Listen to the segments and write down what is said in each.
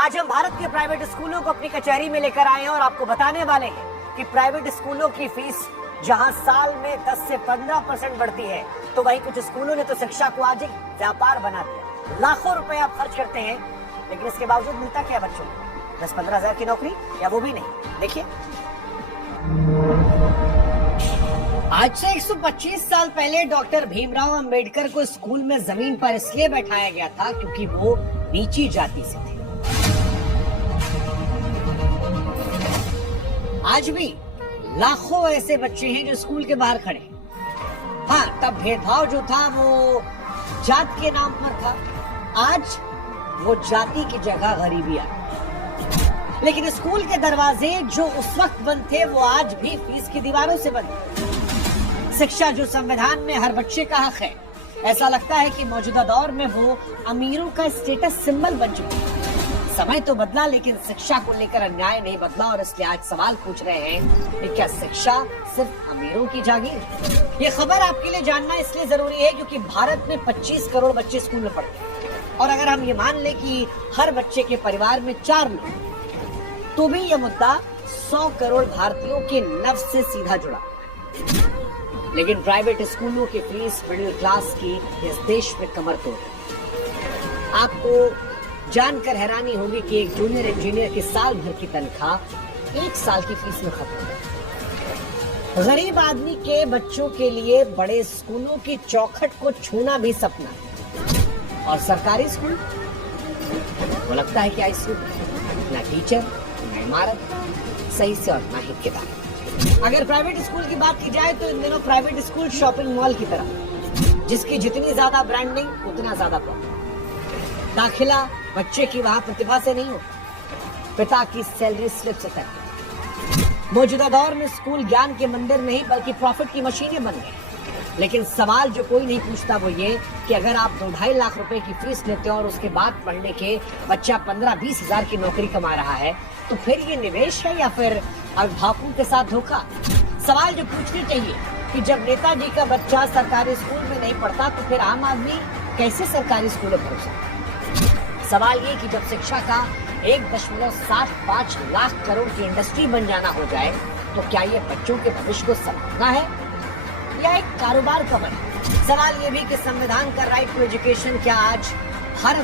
आज हम भारत के प्राइवेट स्कूलों को अपनी कचहरी में लेकर आए हैं और आपको बताने वाले हैं कि प्राइवेट स्कूलों की फीस जहां साल में 10 से 15% बढ़ती है, तो वहीं कुछ स्कूलों ने तो शिक्षा को आज एक व्यापार बना दिया। लाखों रुपए आप खर्च करते हैं, लेकिन इसके बावजूद मिलता क्या बच्चों को? 10-15 हजार की नौकरी, या वो भी नहीं। देखिए, आज से 125 साल पहले डॉक्टर भीमराव अंबेडकर को स्कूल में जमीन पर इसलिए बैठाया गया था क्योंकि वो नीची जाति से थे। आज भी लाखों ऐसे बच्चे हैं जो स्कूल के बाहर खड़े हैं। हाँ, तब भेदभाव जो था वो जात के नाम पर था, आज वो जाति की जगह गरीबी आ गई। लेकिन स्कूल के दरवाजे जो उस वक्त बंद थे वो आज भी फीस की दीवारों से बंद हैं। शिक्षा जो संविधान में हर बच्चे का हक है, ऐसा लगता है कि मौजूदा दौर में वो अमीरों का स्टेटस सिंबल बन चुका है। समय तो बदला, लेकिन शिक्षा को लेकर अन्याय नहीं बदला, और इसलिए आज सवाल पूछ रहे हैं कि क्या शिक्षा सिर्फ अमीरों की जागीर? ये खबर आपके लिए जानना इसलिए जरूरी है क्योंकि भारत में 25 करोड़ बच्चे स्कूल में पढ़ते हैं, और अगर हम ये मान लें कि हर बच्चे के परिवार में 4 लोग, तो भी यह मुद्दा 100 करोड़ भारतीयों के नफ्स से सीधा जुड़ा। लेकिन प्राइवेट स्कूलों की फीस मिडिल क्लास की इस देश में कमर तोड़। आपको जानकर हैरानी होगी कि एक जूनियर इंजीनियर की साल भर की तनख्वाह 1 साल की फीस में खत्म है। गरीब आदमी के बच्चों के लिए बड़े स्कूलों की चौखट को छूना भी सपना है, और सरकारी स्कूल वो लगता है कि आईसीयू, ना टीचर, ना इमारत सही से, और ना ही किताब। अगर प्राइवेट स्कूल की बात की जाए तो इन दिनों प्राइवेट स्कूल शॉपिंग मॉल की तरह, जिसकी जितनी ज्यादा ब्रांडिंग उतना ज्यादा प्रॉफिट। दाखिला बच्चे की वहां प्रतिभा से नहीं होता, पिता की सैलरी स्लिप से तय। मौजूदा दौर में स्कूल ज्ञान के मंदिर नहीं बल्कि प्रॉफिट की मशीनें बन गई। लेकिन सवाल जो कोई नहीं पूछता वो ये कि अगर आप 2-2.5 लाख रुपए की फीस लेते हो और उसके बाद पढ़ने के बच्चा 15-20 हजार की नौकरी कमा रहा है, तो फिर ये निवेश है या फिर अभिभावकों के साथ धोखा? सवाल जो पूछनी चाहिए कि जब नेताजी का बच्चा सरकारी स्कूल में नहीं पढ़ता तो फिर आम आदमी कैसे सरकारी स्कूल में पढ़ सकता? सवाल ये कि जब शिक्षा का 1.75 लाख करोड़ की इंडस्ट्री बन जाना हो जाए, तो क्या ये बच्चों के भविष्य को संभालना है या एक कारोबार का बना? सवाल ये भी कि संविधान का राइट टू एजुकेशन क्या आज हर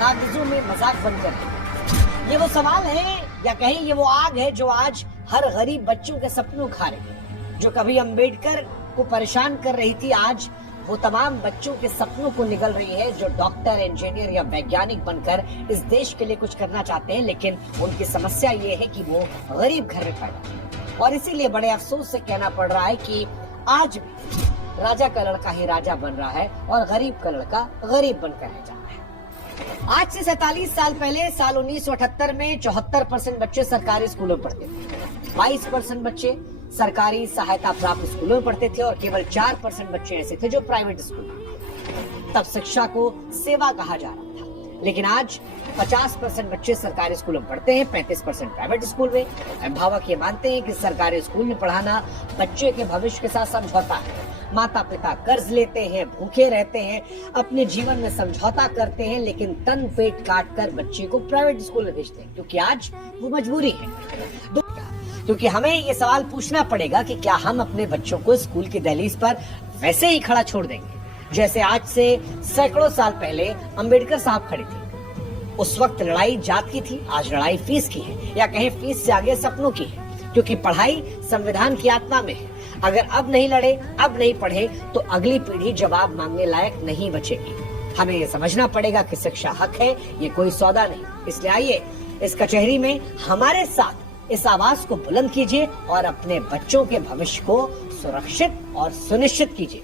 कागजों में मजाक बनकर है? ये वो सवाल है या कहीं ये वो आग है जो आज हर गरीब बच्चों के सपनों खा रही है। जो कभी अंबेडकर को परेशान कर रही थी, आज वो तमाम बच्चों के सपनों को निगल रही है जो डॉक्टर, इंजीनियर या वैज्ञानिक बनकर इस देश के लिए कुछ करना चाहते हैं। लेकिन उनकी समस्या ये है कि वो गरीब घर में पैदा हुए, और इसीलिए बड़े अफसोस से कहना पड़ रहा है कि आज भी राजा का लड़का ही राजा बन रहा है और गरीब का लड़का गरीब बनकर रह जा रहा है। आज से 47 साल पहले साल 1978 में 74% बच्चे सरकारी स्कूलों में पढ़ते थे, 22% बच्चे सरकारी सहायता प्राप्त स्कूलों में पढ़ते थे, और केवल 4% बच्चे ऐसे थे जो प्राइवेट स्कूल में। तब शिक्षा को सेवा कहा जा रहा था, लेकिन आज 50% बच्चे सरकारी स्कूलों में पढ़ते हैं, 35% प्राइवेट स्कूल में। अभिभावक ये मानते हैं कि सरकारी स्कूल में पढ़ाना बच्चे के भविष्य के साथ समझौता है। माता पिता कर्ज लेते हैं, भूखे रहते हैं, अपने जीवन में समझौता करते हैं, लेकिन तन पेट काट कर बच्चे को प्राइवेट स्कूल में भेजते हैं क्योंकि आज वो मजबूरी है। क्योंकि हमें ये सवाल पूछना पड़ेगा कि क्या हम अपने बच्चों को स्कूल की दहलीज पर वैसे ही खड़ा छोड़ देंगे जैसे आज से सैकड़ों साल पहले अंबेडकर साहब खड़े थे? उस वक्त लड़ाई जात की थी, आज लड़ाई फीस की है, या कहीं फीस से आगे सपनों की है, क्योंकि पढ़ाई संविधान की आत्मा में है। अगर अब नहीं लड़े, अब नहीं पढ़े, तो अगली पीढ़ी जवाब मांगने लायक नहीं बचेगी। हमें ये समझना पड़ेगा कि शिक्षा हक है, ये कोई सौदा नहीं। इसलिए आइए इस कचहरी में हमारे साथ इस आवाज को बुलंद कीजिए और अपने बच्चों के भविष्य को सुरक्षित और सुनिश्चित कीजिए।